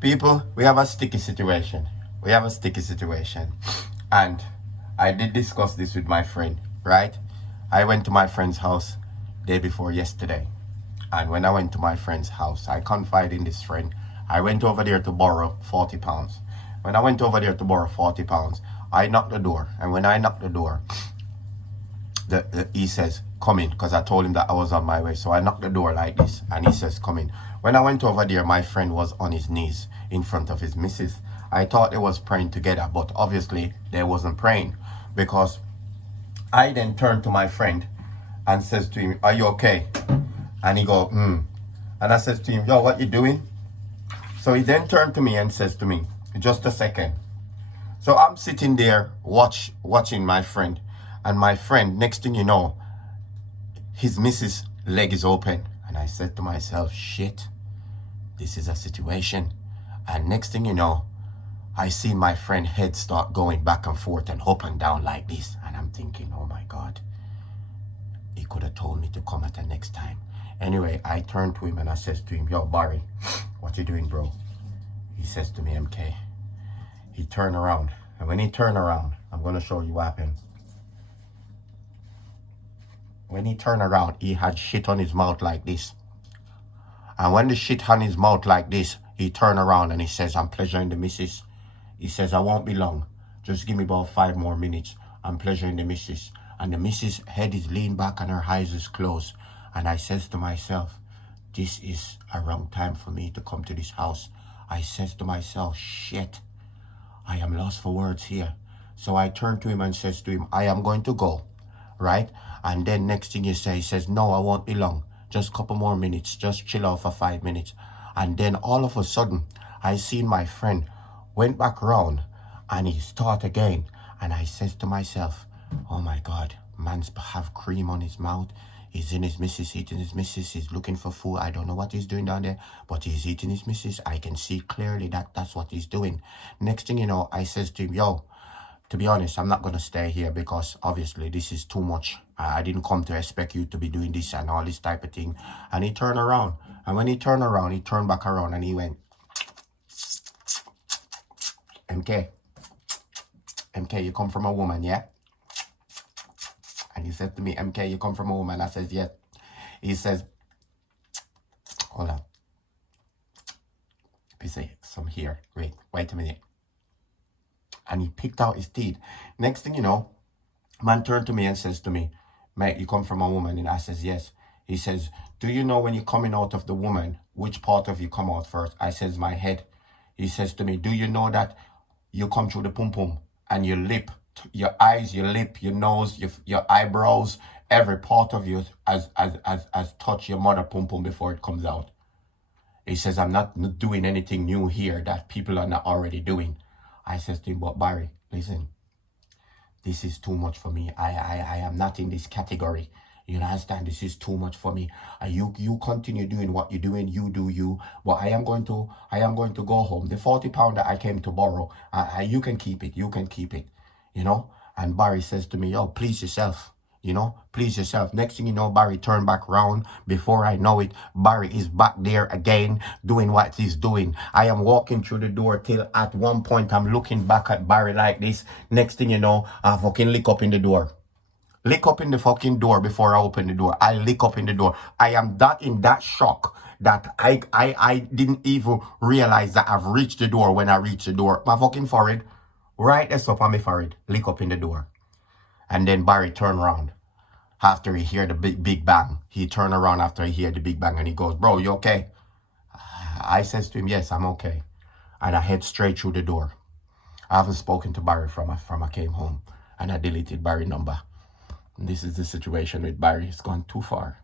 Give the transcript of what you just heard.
People, we have a sticky situation. We have a sticky situation. And I did discuss this with my friend, right? I went to my friend's house day before yesterday. And when I went to my friend's house, I confided in this friend. I went over there to borrow 40 pounds. When I went over there to borrow 40 pounds, I knocked the door. And when I knocked the door, he says, come in, because I told him that I was on my way. So I knocked the door like this, and he says, come in. When I went over there, my friend was on his knees in front of his missus. I thought they was praying together, but obviously they wasn't praying, because I then turned to my friend and says to him, are you okay? And he go, And I says to him, yo, what you doing? So he then turned to me and says to me, just a second. So I'm sitting there watching my friend, and my friend, next thing you know, his missus' leg is open. And I said to myself, shit, this is a situation. And next thing you know, I see my friend's head start going back and forth and up and down like this. And I'm thinking, oh my God, he could have told me to come at the next time. Anyway, I turned to him and I says to him, yo, Barry, what you doing, bro? He says to me, MK. He turned around. And when he turned around, I'm going to show you what happened. When he turned around, he had shit on his mouth like this. And when the shit on his mouth like this, he turned around and he says, I'm pleasuring the missus. He says, I won't be long. Just give me about 5 more minutes. I'm pleasuring the missus. And the missus' head is leaned back and her eyes is closed. And I says to myself, this is a wrong time for me to come to this house. I says to myself, shit, I am lost for words here. So I turn to him and says to him, I am going to go, right? And then next thing he says, no, I won't be long. Just a couple more minutes. Just chill out for 5 minutes. And then all of a sudden, I seen my friend went back around and he start again. And I says to myself, oh my God, man's have cream on his mouth. He's in his missus, eating his missus. He's looking for food. I don't know what he's doing down there, but he's eating his missus. I can see clearly that that's what he's doing. Next thing you know, I says to him, yo, to be honest, I'm not going to stay here because obviously this is too much. I didn't come to expect you to be doing this and all this type of thing. And he turned around. And when he turned around, he turned back around and he went, MK, you come from a woman, yeah? And he said to me, MK, you come from a woman? I says, yeah. He says, hold on. He say some here. Wait a minute. And he picked out his teeth. Next thing you know, man turned to me and says to me, mate, you come from a woman? And I says, yes. He says, do you know when you're coming out of the woman, which part of you come out first? I says, my head. He says to me, do you know that you come through the pum-pum and your lip, your eyes, your lip, your nose, your eyebrows, every part of you has touched your mother pum-pum before it comes out? He says, I'm not doing anything new here that people are not already doing. I says to him, but Barry, listen, this is too much for me. I am not in this category. You understand? This is too much for me. You continue doing what you're doing. You do you. But I am going to go home. The 40 pound that I came to borrow, you can keep it. You can keep it. You know? And Barry says to me, yo, please yourself. You know, please yourself. Next thing you know, Barry turned back round. Before I know it, Barry is back there again doing what he's doing. I am walking through the door till at one point I'm looking back at Barry like this. Next thing you know, I fucking lick up in the door. Lick up in the fucking door before I open the door. I lick up in the door. I am in that shock that I didn't even realize that I've reached the door when I reached the door. My fucking forehead, right there up on my forehead, lick up in the door. And then Barry turned around. After he heard the big bang, he turned around after he heard the big bang and he goes, bro, you okay? I says to him, yes, I'm okay. And I head straight through the door. I haven't spoken to Barry from I came home, and I deleted Barry's number. And this is the situation with Barry. It's gone too far.